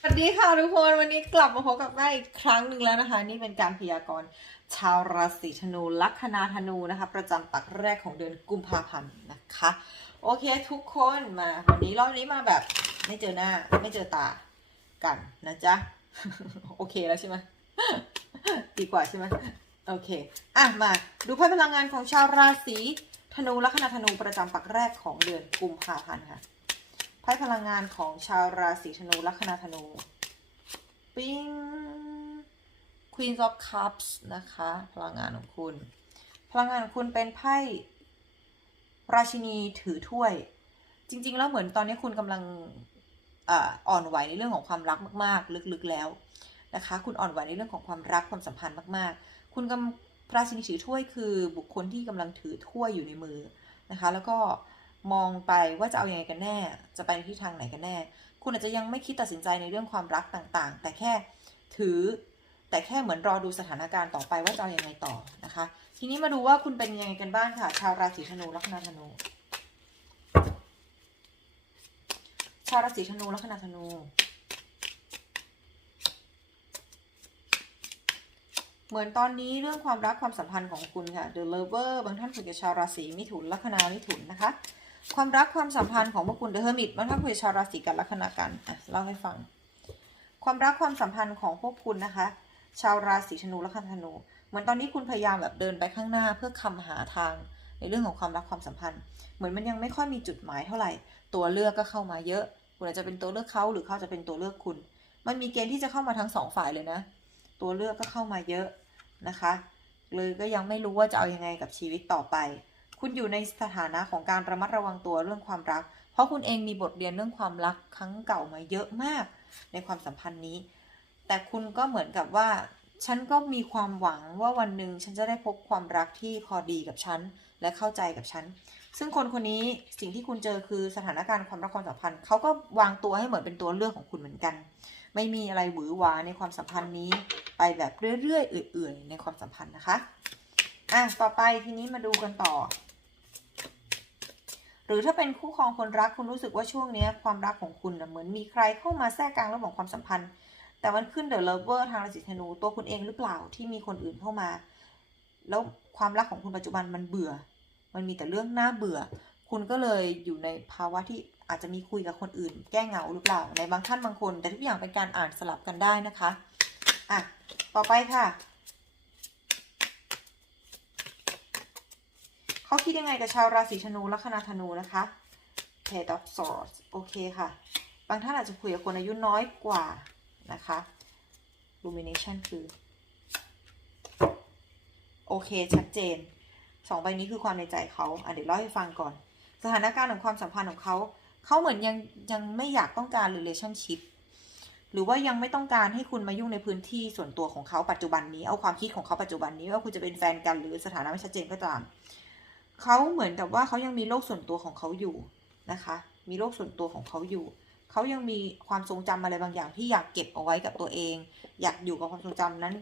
สวัสดีค่ะทุกคนวันนี้กลับมาพบกับแม่อีกครั้งหนึ่งแล้วนะคะ นี่เป็นการพยากรณ์ชาวราศีธนูลัคนาธนูนะคะ ประจำปักแรกของเดือนกุมภาพันธ์นะคะ โอเคทุกคนมาวันนี้รอบนี้มาแบบไม่เจอหน้าไม่เจอตากันนะจ๊ะ โอเคแล้วใช่ไหมดีกว่าใช่ไหมโอเค อะมาดูไพ่พลังงานของชาวราศีธนูลัคนาธนูประจำปักแรกของเดือนกุมภาพันธ์ค่ะ ไพ่พลังงานของชาวราศีธนูลัคนาธนู ปิ้ง Queen of Cups นะคะ พลังงานของคุณ พลังงานของคุณเป็นไพ่ราชินีถือถ้วย จริง ๆ แล้วเหมือนตอนนี้คุณกำลังอ่าอ่อนไหวในเรื่องของความรักมาก ๆ ลึกๆแล้วนะคะ คุณอ่อนไหวในเรื่องของความรักความสัมพันธ์มาก ๆ คุณกำราชินีถือถ้วยคือบุคคลที่กำลังถือถ้วยอยู่ในมือนะคะ แล้วก็ มองไปว่าจะเอาอยัางไงกันแน่ จะไปในทิศทางไหนกันแน่ คุณอาจจะยังไม่คิดตัดสินใจในเรื่องความรักต่างๆ แต่แค่ถือ แต่แค่เหมือนรอดูสถานการณ์ต่อไปว่าจะเอาอยัางไงต่อนะคะ ทีนี้มาดูว่าคุณเป็นยังไงกันบ้างค่ะ ชาวราศีธนูลัคนาธนู ชาวราศีธนูลัคนาธนู เหมือนตอนนี้เรื่องความรักความสัมพันธ์ของคุณค่ะ The Lover บางท่านคุยกับชาวราศีมิถุนลัคนามิถุนนะคะ ความรักความสัมพันธ์ของพวกคุณ The Hermit บางท่าคุยกับชาวราศีกันลัคนากันอะเล่าให้ฟัง ความรักความสัมพันธ์ของพวกคุณนะคะ ชาวราศีธนูและคันธนู เหมือนตอนนี้คุณพยายามแบบเดินไปข้างหน้าเพื่อคำหาทาง ในเรื่องของความรักความสัมพันธ์ เหมือนมันยังไม่ค่อยมีจุดหมายเท่าไหร่ ตัวเลือกก็เข้ามาเยอะ คุณอาจจะเป็นตัวเลือกเขาหรือเขาจะเป็นตัวเลือกคุณ มันมีเกณฑ์ที่จะเข้ามาทั้งสองฝ่ายเลยนะ ตัวเลือกก็เข้ามาเยอะนะคะ เลยก็ยังไม่รู้ว่าจะเอาอยังไงกับชีวิตต่อไป คุณอยู่ในสถานะของการระมัดระวังตัวเรื่องความรัก เพราะคุณเองมีบทเรียนเรื่องความรักครั้งเก่ามาเยอะมากในความสัมพันธ์นี้ แต่คุณก็เหมือนกับว่า ฉันก็มีความหวังว่าวันหนึ่งฉันจะได้พบความรักที่พอดีกับฉันและเข้าใจกับฉัน ซึ่งคนคนนี้สิ่งที่คุณเจอคือสถานการณ์ความรักความสัมพันธ์เขาก็วางตัวให้เหมือนเป็นตัวเลือกของคุณเหมือนกัน ไม่มีอะไรหวือหวาในความสัมพันธ์นี้ ไปแบบเรื่อยๆเอื่อยๆในความสัมพันธ์นะคะอะต่อไปทีนี้มาดูกันต่อ หรือถ้าเป็นคู่ครองคนรักคุณรู้สึกว่าช่วงนี้ความรักของคุณเหมือนมีใครเข้ามาแทรกกลางระหว่างความสัมพันธ์ แต่มันขึ้นเดอะเลเวอร์ทางราศีธนูตัวคุณเองหรือเปล่าที่มีคนอื่นเข้ามา แล้วความรักของคุณปัจจุบันมันเบื่อ มันมีแต่เรื่องน่าเบื่อ คุณก็เลยอยู่ในภาวะที่อาจจะมีคุยกับคนอื่น แก้เหงาหรือเปล่าในบางท่านบางคน แต่ทุกอย่างเป็นการอ่านสลับกันได้นะคะอะต่อไปค่ะ เขาคิดยังไงกับชาวราศีธนูลัคนาธนูนะคะ Page of Swords โอเคค่ะ บางท่านอาจจะคุยกับคนอายุน้อยกว่านะคะ Lumination คือ โอเค ชัดเจนสองใบนี้คือความในใจเขาอะเดี๋ยวเล่าให้ฟังก่อน สถานการณ์ของความสัมพันธ์ของเขาเขาเหมือนยังยังไม่อยากต้องการ relationship หรือว่ายังไม่ต้องการให้คุณมายุ่งในพื้นที่ส่วนตัวของเขาปัจจุบันนี้ เอาความคิดของเขาปัจจุบันนี้ว่าคุณจะเป็นแฟนกันหรือสถานะไม่ชัดเจนก็ตาม เขาเหมือนกับว่าเขายังมีโลกส่วนตัวของเขาอยู่นะคะ มีโลกส่วนตัวของเขาอยู่ เขายังมีความทรงจำอะไรบางอย่างที่อยากเก็บเอาไว้กับตัวเอง อยากอยู่กับความทรงจำนั้น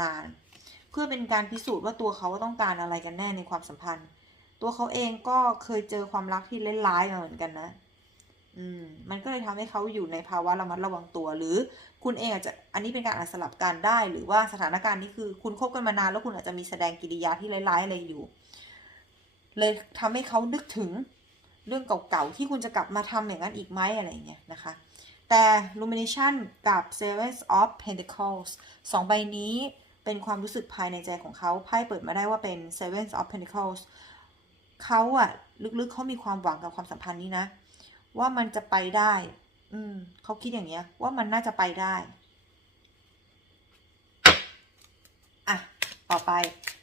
นานๆ เพื่อเป็นการพิสูจน์ว่าตัวเขาต้องการอะไรกันแน่ในความสัมพันธ์ ตัวเขาเองก็เคยเจอความรักที่ร้ายมาเหมือนกันนะ อืม มันก็เลยทำให้เขาอยู่ในภาวะระมัดระวังตัว หรือคุณเองอาจจะ อันนี้เป็นการอานสลับกันได้ หรือว่าสถานการณ์นี้คือ คุณคบกันมานานแล้วคุณอาจจะมีแสดงกิริยาที่ร้ายๆอะไรอยู่ เลยทำให้เขานึกถึงเรื่องเก่าๆ ที่คุณจะกลับมาทำอย่างนั้นอีกไหมอะไรอย่างเงี้ยนะคะ แต่ Lumination กับ Seven of Pentacles สองใบนี้เป็นความรู้สึกภายในใจของเขาไพ่เปิดมาได้ว่าเป็น Seven of Pentacles เขาอะลึกๆเขามีความหวังกับความสัมพันธ์นี้นะ ว่ามันจะไปได้ อืมเขาคิดอย่างเงี้ย ว่ามันน่าจะไปได้ อะ ต่อไป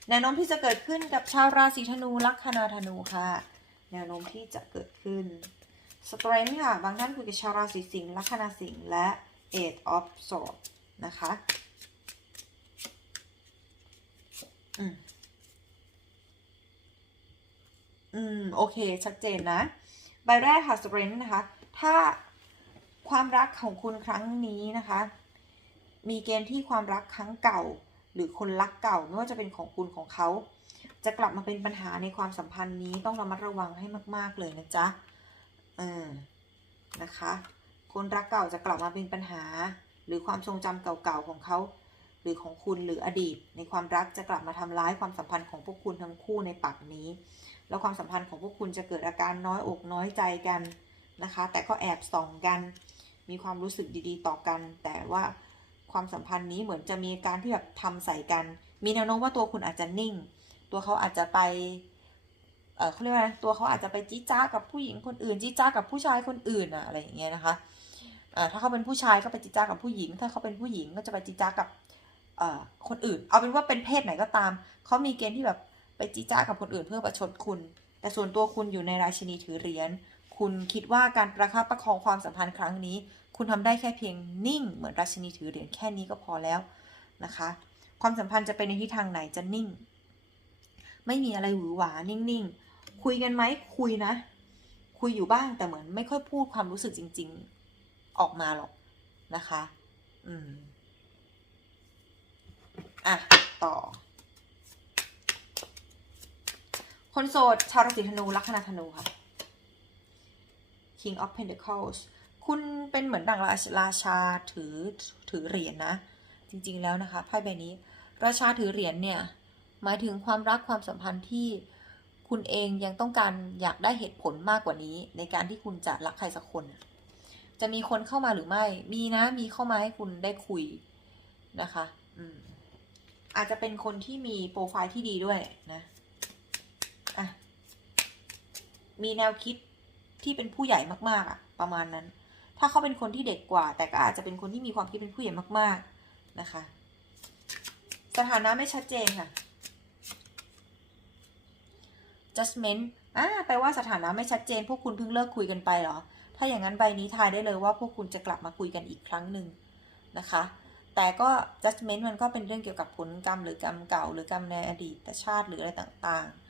แนวโน้มที่จะเกิดขึ้นกับชาวราศีธนูลัคนาธนูค่ะ แนวโน้มที่จะเกิดขึ้น Strength ค่ะบางท่านคุยกับชาวราศีสิงห์ลัคนาสิงห์และ Eight of s w o r d นะคะอืมอืม โอเค ชัดเจนนะ ใบแรกค่ะ Strength นะคะ ถ้าความรักของคุณครั้งนี้นะคะ มีเกณฑ์ที่ความรักครั้งเก่า หรือคนรักเก่าไม่ว่าจะเป็นของคุณของเขา จะกลับมาเป็นปัญหาในความสัมพันธ์นี้ต้องระมัดระวังให้มาก ๆ เลยนะจ๊ะเออนะคะ คนรักเก่าจะกลับมาเป็นปัญหา หรือความทรงจำเก่าๆของเขา หรือของคุณหรืออดีต ในความรักจะกลับมาทำร้ายความสัมพันธ์ของพวกคุณทั้งคู่ในปักนี้ แล้วความสัมพันธ์ของพวกคุณจะเกิดอาการน้อยอกน้อยใจกันนะคะ แต่ก็แอบส่องกัน มีความรู้สึกดีๆ ต่อกัน แต่ว่า ความสัมพันธ์นี้เหมือนจะมีการที่แบบทำใส่กัน มีแนวโน้มว่าตัวคุณอาจจะนิ่ง ตัวเขาอาจจะไปเออเขาเรียกว่าอะไรตัวเขาอาจจะไปจี้จ้ากับผู้หญิงคนอื่นจี้จ้ากับผู้ชายคนอื่นอะอะไรอย่างเงี้ยนะคะเอ่อถ้าเขาเป็นผู้ชายก็ไปจี้จ้ากับผู้หญิง ถ้าเขาเป็นผู้หญิงก็จะไปจี้จ้ากับเอ่อคนอื่น เอาเป็นว่าเป็นเพศไหนก็ตามเขามีเกณฑ์ที่แบบไปจี้จ้ากับคนอื่นเพื่อประชดคุณ แต่ส่วนตัวคุณอยู่ในราชินีถือเหรียญ คุณคิดว่าการประคับประคองความสัมพันธ์ครั้งนี้ คุณทำได้แค่เพียงนิ่ง เหมือนราชินีถือเหรียญแค่นี้ก็พอแล้วนะคะ ความสัมพันธ์จะไปในทิศทางไหนจะนิ่ง ไม่มีอะไรหวือหวานิ่งๆ คุยกันไหมคุยนะ คุยอยู่บ้างแต่เหมือนไม่ค่อยพูดความรู้สึกจริง ๆออกมาหรอกนะคะ อืมอะ ต่อ คนโสดชาวราศีธนูลัคนาธนูค่ะ King of Pentacles คุณเป็นเหมือนดังราชาถือถือเหรียญนะ จริงๆแล้วนะคะไพ่ใบนี้ ราชาถือเหรียญเนี่ย หมายถึงความรักความสัมพันธ์ที่คุณเองยังต้องการอยากได้เหตุผลมากกว่านี้ ในการที่คุณจะรักใครสักคน จะมีคนเข้ามาหรือไม่ มีนะมีเข้ามาให้คุณได้คุยนะคะอืมอาจจะเป็นคนที่มีโปรไฟล์ที่ดีด้วยนะอะมีแนวคิด ที่เป็นผู้ใหญ่มากๆอะประมาณนั้น ถ้าเขาเป็นคนที่เด็กกว่า แต่ก็อาจจะเป็นคนที่มีความคิดเป็นผู้ใหญ่มากๆนะคะ สถานะไม่ชัดเจนค่ะ judgment อ่าแปลว่าสถานะไม่ชัดเจน พวกคุณเพิ่งเลิกคุยกันไปเหรอ ถ้าอย่างนั้นใบนี้ทายได้เลยว่าพวกคุณจะกลับมาคุยกันอีกครั้งหนึ่งนะคะ แต่ก็ judgment มันก็เป็นเรื่องเกี่ยวกับผลกรรมหรือกรรมเก่าหรือกรรมในอดีตชาติหรืออะไรต่างๆ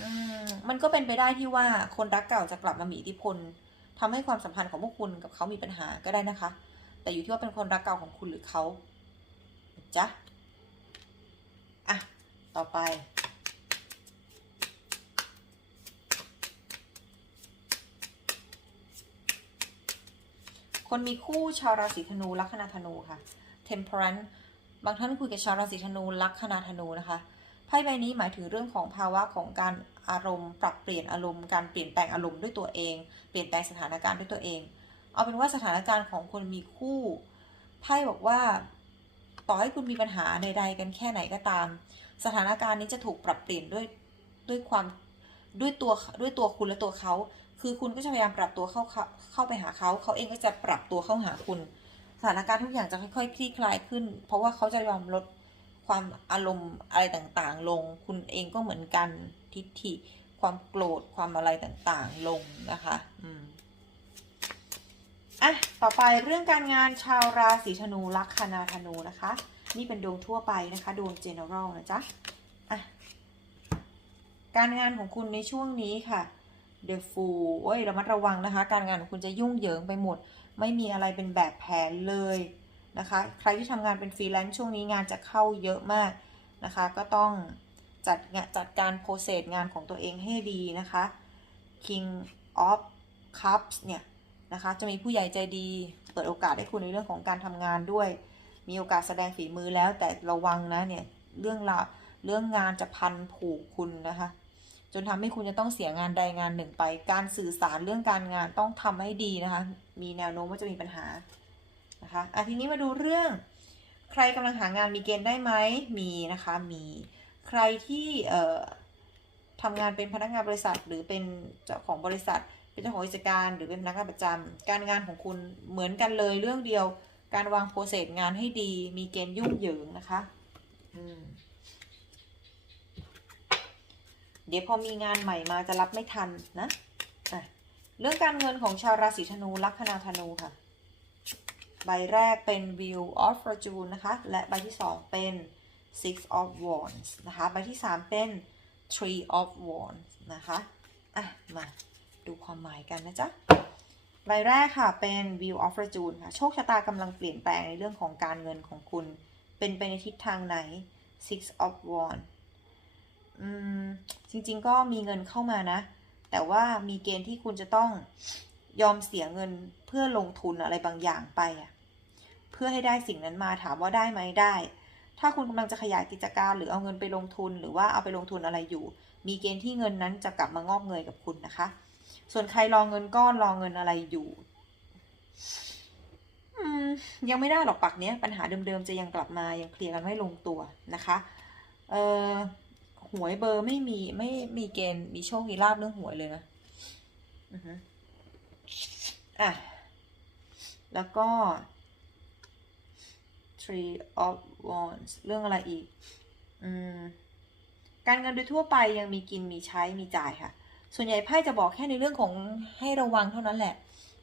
อืมมันก็เป็นไปได้ที่ว่าคนรักเก่าจะกลับมามีอิทธิพลทำให้ความสัมพันธ์ของพวกคุณกับเขามีปัญหาก็ได้นะคะ แต่อยู่ที่ว่าเป็นคนรักเก่าของคุณหรือเขาจ๊ะอะ ต่อไป คนมีคู่ชาวราศีธนูลัคนาธนูค่ะ temperance บางท่านคุยกับชาวราศีธนูลัคนาธนูนะคะ ไพ่ใบนี้หมายถึงเรื่องของภาวะของการอารมณ์ ปรับเปลี่ยนอารมณ์ การเปลี่ยนแปลงอารมณ์ด้วยตัวเอง เปลี่ยนแปลงสถานการณ์ด้วยตัวเอง เอาเป็นว่าสถานการณ์ของคนมีคู่ไพ่บอกว่า ต่อให้คุณมีปัญหาใดๆกันแค่ไหนก็ตาม สถานการณ์นี้จะถูกปรับเปลี่ยนด้วยด้วยความด้วยตัวด้วยตัวคุณและตัวเขา คือคุณก็จะพยายามปรับตัวเข้าเข้าเข้าไปหาเขาเขาเองก็จะปรับตัวเข้าหาคุณ สถานการณ์ทุกอย่างจะค่อยๆคลี่คลายขึ้น เพราะว่าเขาจะยอมลด ความอารมณ์อะไรต่างๆ ลง คุณเองก็เหมือนกันทิฏฐิความโกรธความอะไรต่างๆ ลงนะคะอืมอะต่อไปเรื่องการงานชาวราศีธนูลัคนาธนูนะคะ นี่เป็นดวงทั่วไปนะคะดวง general นะจ๊ะอะการงานของคุณในช่วงนี้ค่ะ The Fool โอ้ยระมัดระวังนะคะ การงานของคุณจะยุ่งเหยิงไปหมด ไม่มีอะไรเป็นแบบแผนเลย นะคะ ใครที่ทำงานเป็นฟรีแลนซ์ช่วงนี้งานจะเข้าเยอะมากนะคะ ก็ต้องจัดจัดการโปรเซสงานของตัวเองให้ดีนะคะ King of Cups เนี่ยนะคะ จะมีผู้ใหญ่ใจดี เปิดโอกาสให้คุณในเรื่องของการทำงานด้วย มีโอกาสแสดงฝีมือแล้วแต่ระวังนะเนี่ยเรื่องราวเรื่องงานจะพันผูกคุณนะคะ จนทำให้คุณจะต้องเสียงานใดงานหนึ่งไป การสื่อสารเรื่องการงานต้องทำให้ดีนะคะ มีแนวโน้มว่าจะมีปัญหา นะคะอะทีนี้มาดูเรื่อง ใครกำลังหางานมีเกณฑ์ได้ไหมมีนะคะมีใครที่เอ่อทำงานเป็นพนักงานบริษัทหรือเป็นเจ้าของบริษัท เป็นเจ้าของกิจการหรือเป็นพนักงานประจำการงานของคุณเหมือนกันเลยเรื่องเดียว การวางโปรเซสงานให้ดี มีเกณฑ์ยุ่งเหยิงนะคะอืมเดี๋ยวพอมีงานใหม่มาจะรับไม่ทันนะะเรื่องการเงินของชาวราศีธนูลัคนาธนูค่ะ ใบแรกเป็น View of Fortune นะคะ และใบที่2เป็น Six of Wands นะคะ ใบที่3เป็น Three of Wands นะคะ อะ มาดูความหมายกันนะจ๊ะ ใบแรกค่ะเป็น View of Fortune ค่ะ โชคชะตากำลังเปลี่ยนแปลงในเรื่องของการเงินของคุณ เป็นไปในทิศทางไหน Six of Wands อืม จริงๆก็มีเงินเข้ามานะ แต่ว่ามีเกณฑ์ที่คุณจะต้องยอมเสียเงินเพื่อลงทุนอะไรบางอย่างไปอะ เพื่อให้ได้สิ่งนั้นมาถามว่าได้ไหมได้ ถ้าคุณกำลังจะขยายกิจการหรือเอาเงินไปลงทุน หรือว่าเอาไปลงทุนอะไรอยู่ มีเกณฑ์ที่เงินนั้นจะกลับมางอกเงยกับคุณนะคะ ส่วนใครรอเงินก้อนรอเงินอะไรอยู่ยังไม่ได้หรอกปักเนี้ยปัญหาเดิมๆจะยังกลับมายังเคลียร์กันไม่ลงตัวนะคะเออหวยเบอร์ไม่มีไม่มีเกณฑ์มีโชคมีลาบเรื่องหวยเลยนะอือฮึอะแล้วก็ three of wands เรื่องอะไรอีกอืมการเงินโดยทั่วไปยังมีกินมีใช้มีจ่ายค่ะ ส่วนใหญ่ไพ่จะบอกแค่ในเรื่องของให้ระวังเท่านั้นแหละ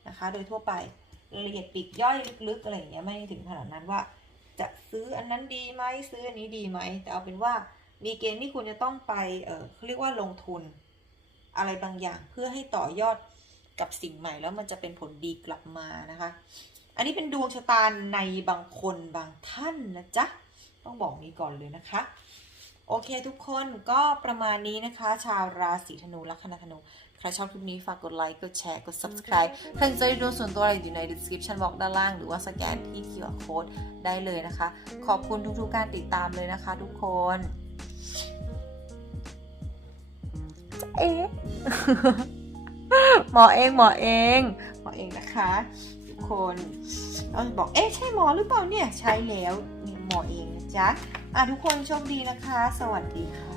นะคะ โดยทั่วไปละเอียดปีกย่อยลึกๆอะไรอย่างเงี้ยไม่ถึงขนาดนั้นว่า จะซื้ออันนั้นดีไหมซื้ออันนี้ดีไหมแต่เอาเป็นว่ามีเกณฑ์ที่คุณจะต้องไปเออเขาเรียกว่าลงทุน อะไรบางอย่างเพื่อให้ต่อยอดกับสิ่งใหม่แล้วมันจะเป็นผลดีกลับมานะคะ อันนี้เป็นดวงชะตาในบางคนบางท่านนะจ๊ะ ต้องบอกนี้ก่อนเลยนะคะ โอเคทุกคนก็ประมาณนี้นะคะ ชาวราศีธนูลัคนาธนู ใครชอบคลิปนี้ฝากกดไลค์ กดแชร์ กด subscribe ใครสนใจดูส่วนตัวอะไรอยู่ใน description box ด้านล่าง หรือว่าสแกนที่ QR code ได้เลยนะคะ ขอบคุณทุกๆการติดตามเลยนะคะทุกคนเอ๊ะหมอเองหมอเองหมอเองนะคะ คนเราบอกเอ๊ะใช่หมอหรือเปล่าเนี่ย ใช่แล้วหมอเองนะจ๊ะอะทุกคนโชคดีนะคะ สวัสดีค่ะ